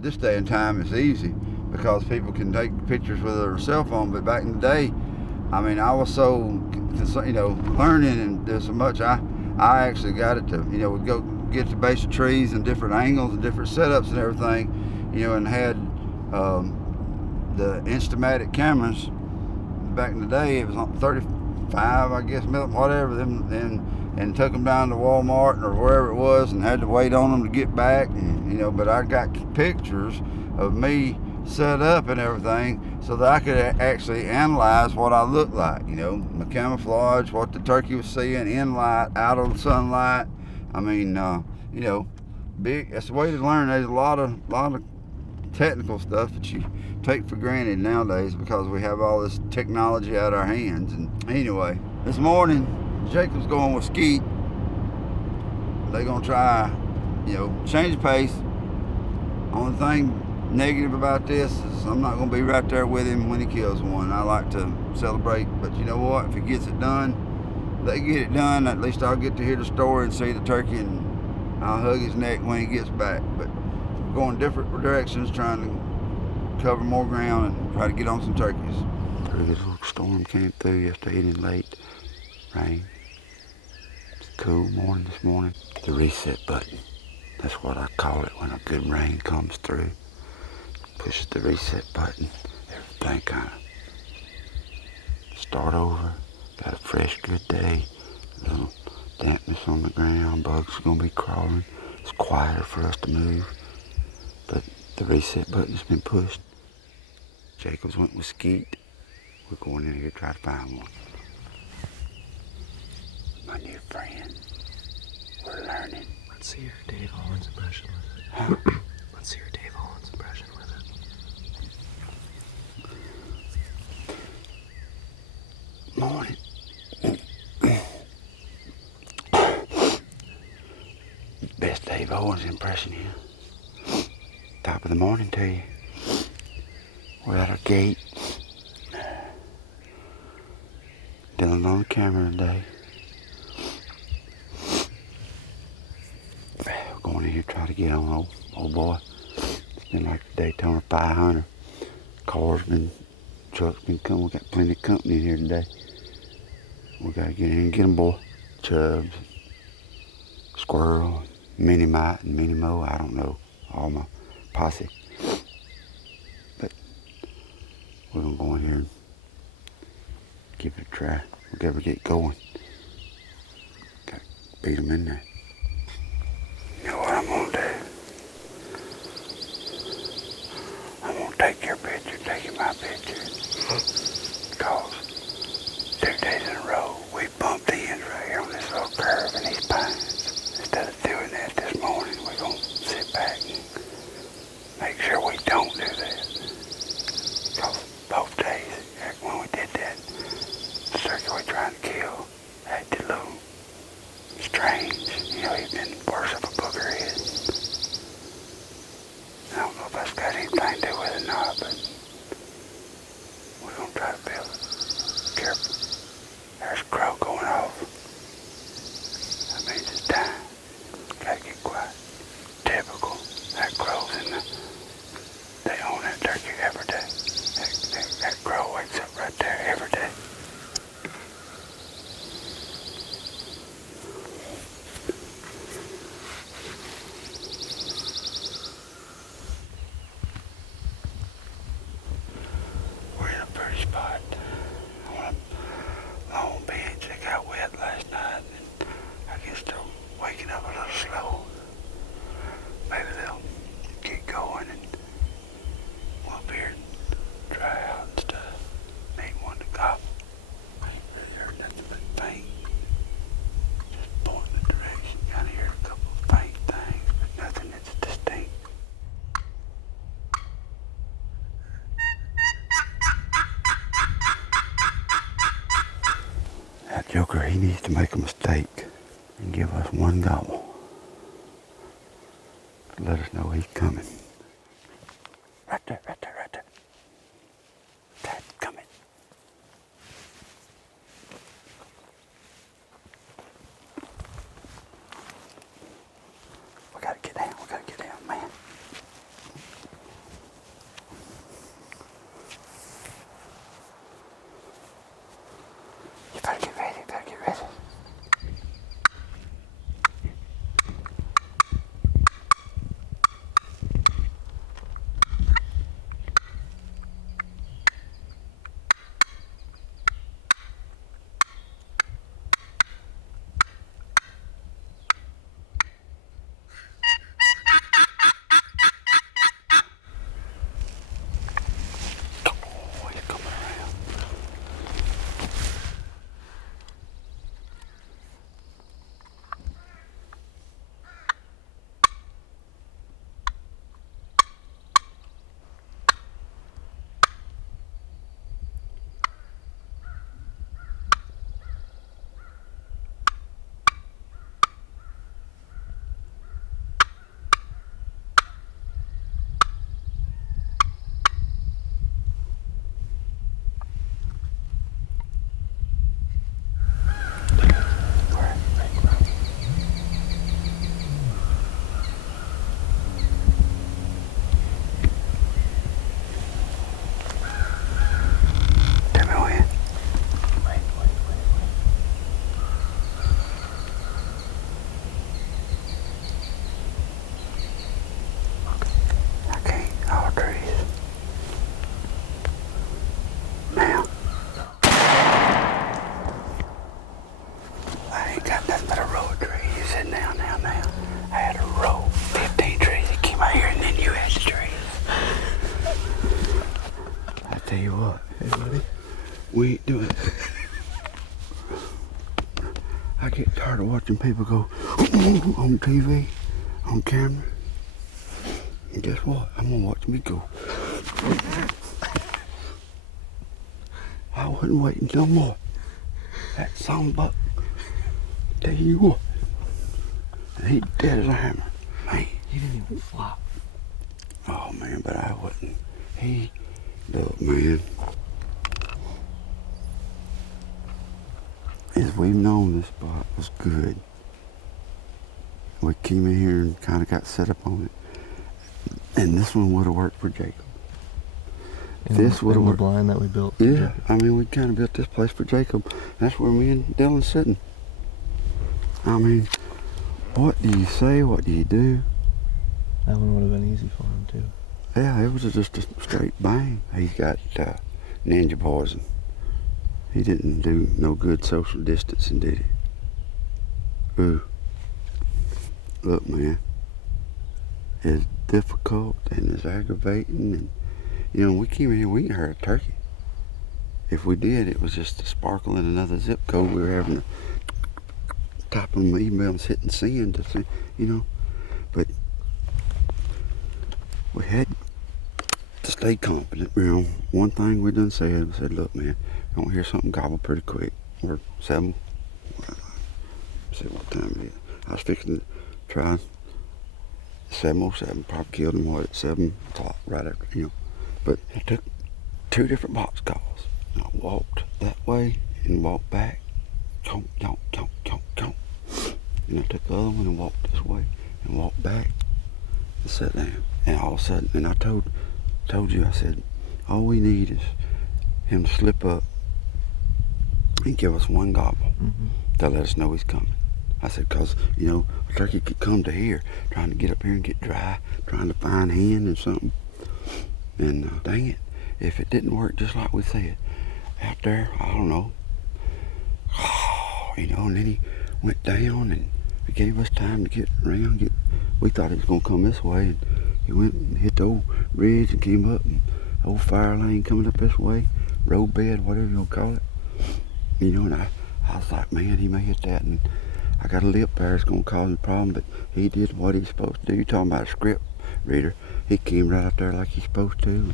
this day and time it's easy because people can take pictures with their cell phone. But back in the day, I mean, I was so, you know, learning, and there's so much I actually got it to, you know, would go get to the base of trees and different angles and different setups and everything, you know, and had the instamatic cameras. Back in the day, it was on 35, I guess, whatever, and took them down to Walmart or wherever it was and had to wait on them to get back, and, you know, but I got pictures of me set up and everything so that I could actually analyze what I looked like, you know, my camouflage, what the turkey was seeing, in light, out of the sunlight. I mean, you know, that's the way to learn. There's a lot of technical stuff that you take for granted nowadays because we have all this technology at our hands. And anyway, this morning Jacob's going with Skeet. They're gonna try, you know, change the pace. Only thing negative about this is I'm not gonna be right there with him when he kills one. I like to celebrate, but you know what, if he gets it done, they get it done, at least I'll get to hear the story and see the turkey, and I'll hug his neck when he gets back. But we're going different directions, trying to cover more ground and try to get on some turkeys. Pretty good little storm came through yesterday evening, late rain. It's a cool morning this morning. The reset button, that's what I call it when a good rain comes through. Pushes the reset button, everything kind of start over. Got a fresh, good day. A little dampness on the ground. Bugs are gonna be crawling. It's quieter for us to move, but the reset button's been pushed. Jacobs went with Skeet. We're going in here to try to find one. My new friend. We're learning. Let's see your Dave Owens impression with it. Huh? Let's see your Dave Owens impression with it. Morning. Best Dave Owens impression here. Top of the morning to you. We're at our gate. Dyllan on the camera today. We're going in here to try to get on old boy. It's been like the Daytona 500. Trucks been coming. We got plenty of company in here today. We gotta get in and get them, boy. Chubs, squirrel, mini mite and mini mo. I don't know, all my posse. But we're gonna go in here and give it a try. We gotta get going. Gotta beat them in there. You know what I'm gonna do? I'm gonna take your picture, taking my picture. Because 2 days in a row, we bumped ends right here on this little curve in these pines. Instead of doing that this morning, we're gonna sit back and make sure we don't do that. Because both days, when we did that, the turkey we're trying to kill acted a little strange. You know, he'd been worse of a booger head. I don't know if that's got anything to do with it or not, but we're gonna try to build it. Careful. There's a crow going off. That means it's time. Gotta get quiet. Typical. That crow's in the... They own that turkey every day. That crow wakes up right there every day. We're in a pretty spot. On a long bench. It got wet last night, and I guess they're waking up a little slow. Maybe they'll get going and we'll up here and try out and stuff. Need one to gobble. I ain't really heard nothing but faint. Just pointing the direction. Kind of heard a couple of faint things, but nothing that's distinct. That joker, he needs to make a mistake and give us one gobble. Let us know he's coming. Right there, right there, right there. That's coming. We gotta get down, man. tell you what. Hey, buddy. We ain't doing it. I get tired of watching people go on TV, on camera. And guess what? I'm gonna watch me go. I wasn't waiting no more. That son buck, tell you what, he dead as a hammer. Man, He didn't even flop. oh man, but I wasn't. Look, man. As we've known, this spot was good. We came in here and kind of got set up on it. And this one would have worked for Jacob. This would have the worked. blind that we built. for Yeah, Jacob. I mean, we kind of built this place for Jacob. That's where me and Dyllan's sitting. I mean, what do you say? What do you do? That one would have been easy for him, too. Yeah, it was just a straight bang. He's got ninja poison. He didn't do no good social distancing, did he? Ooh. Look, man. It's difficult and it's aggravating. And, you know, when we came in here, we ain't heard a turkey. If we did, it was just a sparkle in another zip code. We were having to type them emails, hitting send to see, you know. But we had to stay confident. You know, one thing we done said, we said, look, man, I don't hear something gobble pretty quick. We're 7, see what time it is. I was fixing to try 7:07, probably killed him at 7 o'clock, right after, you know. But I took 2 different box calls. And I walked that way and walked back. Conk, conk, conk, conk, conk. And I took the other one and walked this way and walked back and sat down. And all of a sudden, and I told you, I said, all we need is him to slip up and give us one gobble to let us know he's coming. I said, because, you know, a turkey could come to here, trying to get up here and get dry, trying to find hen and something. And dang it, if it didn't work just like we said, out there, I don't know, you know, and then he went down and it gave us time to get around. We thought he was going to come this way, and he went and hit the old ridge and came up, and the old fire lane coming up this way, road bed, whatever you want to call it. You know, and I was like, man, he may hit that, and I got a lip there that's going to cause him a problem, but he did what he's supposed to do. You're talking about a script reader. He came right out there like he's supposed to.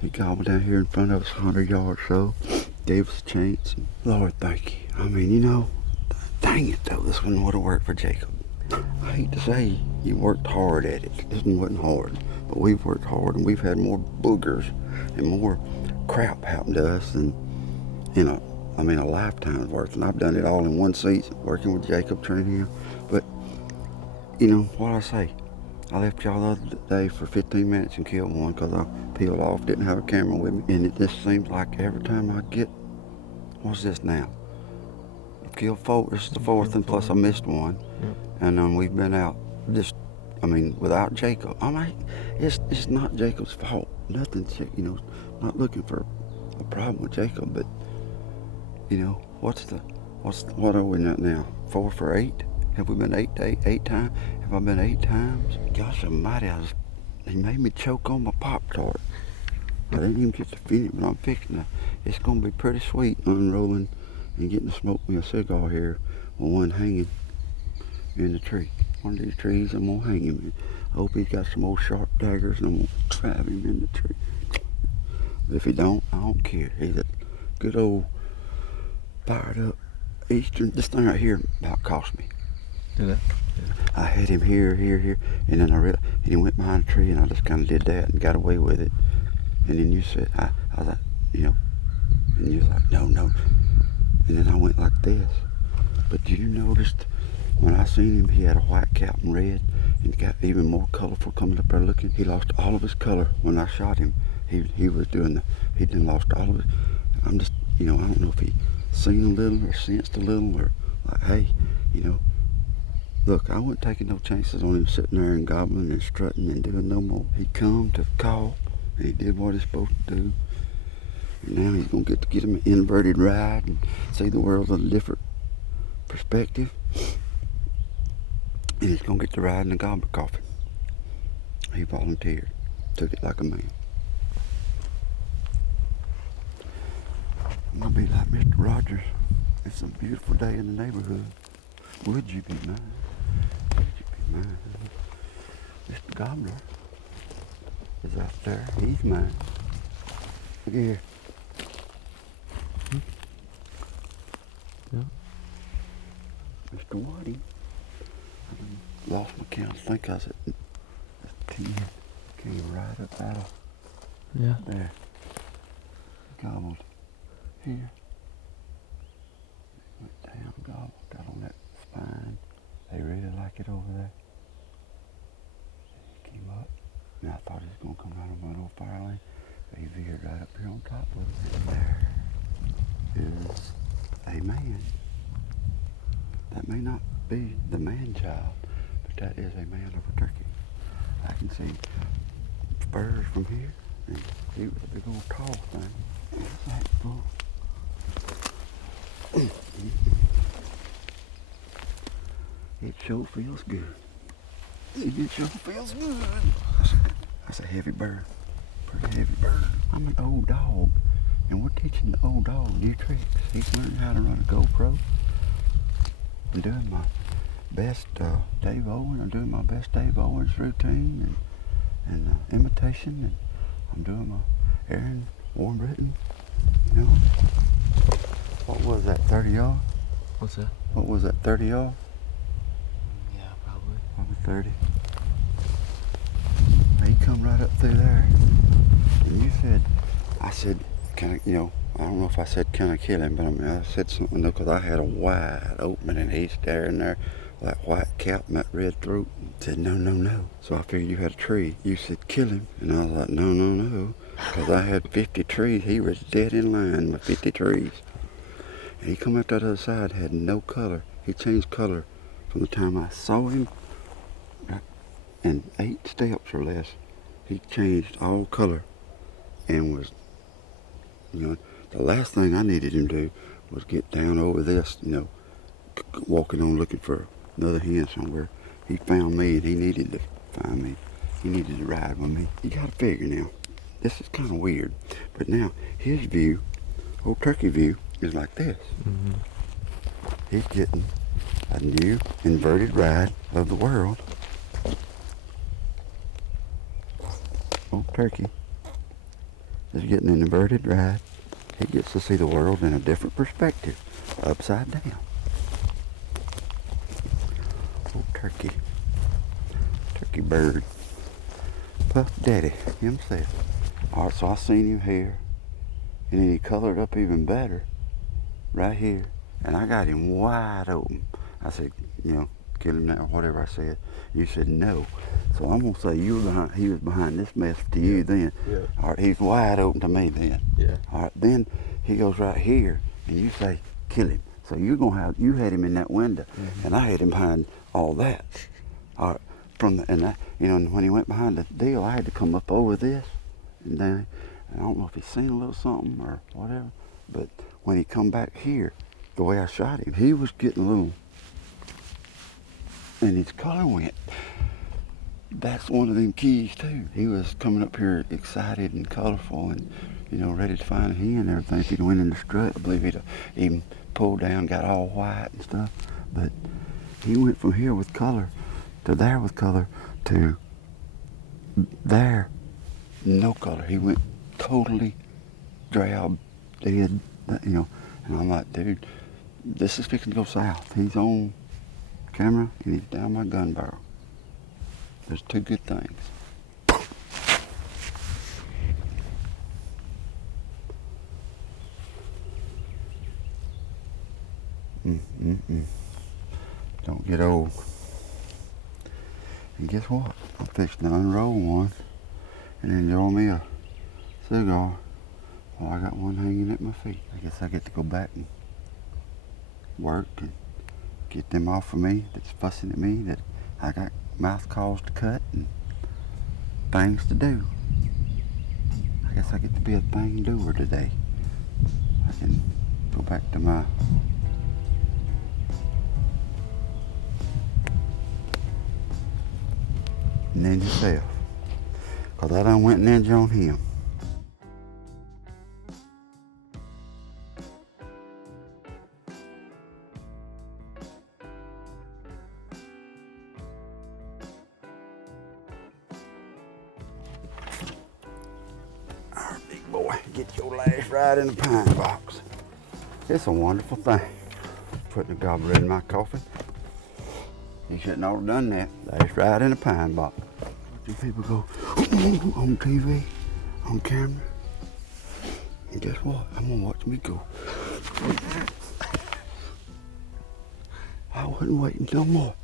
He gobbled down here in front of us 100 yards or so, gave us a chance. And Lord, thank you. I mean, you know, dang it though, this one would have worked for Jacob. I hate to say you worked hard at it. This one wasn't hard, but we've worked hard, and we've had more boogers and more crap happen to us than, you know, I mean, a lifetime's worth. And I've done it all in one season, working with Jacob, training him. But, you know, what I say, I left y'all the other day for 15 minutes and killed one because I peeled off, didn't have a camera with me. And it just seems like every time I get, what's this now? I've killed 4, this is the 4th, and plus I missed one. Yep. And we've been out just, I mean, without Jacob. I mean, it's not Jacob's fault. Nothing, you know, not looking for a problem with Jacob, but, you know, what are we now? 4 for 8? Have we been 8 times? Have I been 8 times? Gosh almighty, he made me choke on my Pop-Tart. I didn't even get to finish, but I'm fixing it. It's going to be pretty sweet unrolling and getting to smoke me a cigar here with one hanging in the tree. One of these trees, I'm going to hang him in. I hope he's got some old sharp daggers, and I'm going to trap him in the tree. But if he don't, I don't care. He's a good old fired up Eastern. This thing right here about cost me. Did it? I had him here, and then I realized, and he went behind a tree, and I just kind of did that and got away with it. And then you said, I was like, you know, and you was like, no. And then I went like this. But you noticed when I seen him, he had a white cap and red, and got even more colorful coming up there looking. He lost all of his color when I shot him. He was doing he done lost all of it. I'm just, you know, I don't know if he seen a little or sensed a little, or like, hey, you know, look, I wasn't taking no chances on him sitting there and gobbling and strutting and doing no more. He come to call, and he did what he's supposed to do. And now he's gonna get to get him an inverted ride and see the world in a different perspective. And he's gonna get to ride in a gobbler coffin. He volunteered, took it like a man. be like Mr. Rogers. It's a beautiful day in the neighborhood. Would you be mine? Would you be mine? Mr. Gobbler is out there. He's mine. Look at here. Yeah. Mr. Waddy. I lost my count. I think I was at 10. Came right up out of Yeah. there. Gobbled. Here. Went down, gobbled. Got on that spine. They really like it over there. He came up. And I thought he was going to come out of my little fire lane. But he veered right up here on top of it. There is a man. That may not be the man child, but that is a man of a turkey. I can see spurs from here, and he was a big old tall thing. That bull. It sure feels good. It sure feels good. That's a heavy bird. Pretty heavy bird. I'm an old dog, and we're teaching the old dog new tricks. He's learning how to run a GoPro. I'm doing my best Dave Owens. I'm doing my best Dave Owens routine and imitation, and I'm doing my Aaron Warren Britton. You know, what was that, 30 yard? What's that? What was that, 30 yard? Yeah, probably. Probably 30. He come right up through there, and you said, I said, can I, you know, I don't know if I said can I kill him, but I mean I said something though, because I had a wide opening, and he's staring there, that white cap and that red throat. I said no, no, no. So I figured you had a tree. You said kill him, and I was like no, no, no, because I had 50 trees. He was dead in line with 50 trees. And he come out that other side, had no color. He changed color from the time I saw him, in 8 steps or less. He changed all color, and was, you know, the last thing I needed him to do was get down over this, you know, walking on looking for another hen somewhere. He found me, and he needed to find me. He needed to ride with me. You gotta figure now, this is kind of weird, but now his view, old turkey view, is like this. Mm-hmm. He's getting a new inverted ride of the world. Old turkey is getting an inverted ride. He gets to see the world in a different perspective, upside down. Old turkey bird, Puff Daddy himself. All right, so I seen him here, and then he colored up even better right here, and I got him wide open. I said, you know, kill him now, whatever I said. You said no. So I'm gonna say you were behind. He was behind this mess to you then. Yeah. All right, he's wide open to me then. Yeah. All right, then he goes right here, and you say kill him. So you had him in that window, and I had him behind all that. All right, you know, when he went behind the deal, I had to come up over this, and then I don't know if he seen a little something or whatever, but when he come back here, the way I shot him, he was getting a little, and his color went. That's one of them keys too. He was coming up here excited and colorful, and you know, ready to find a hen and everything. If he'd went in the strut, I believe he'd even pulled down, got all white and stuff. But he went from here with color to there with color to there, no color. He went totally drab, dead, you know. And I'm like, dude, this is fixing to go south. He's on camera and he's down my gun barrel. There's two good things. Don't get old. And guess what? I'm fixing to unroll one and enjoy me a cigar while I got one hanging at my feet. I guess I get to go back and work and get them off of me that's fussing at me, that I got mouth calls to cut and things to do. I guess I get to be a thing doer today. I can go back to my ninja self, because I done went ninja on him. Get your last ride in the pine box. It's a wonderful thing. Putting a gobbler in my coffin. You shouldn't have done that. Last ride in the pine box. Watching people go on TV, on camera. And guess what? I'm gonna watch me go. I wasn't waiting no more.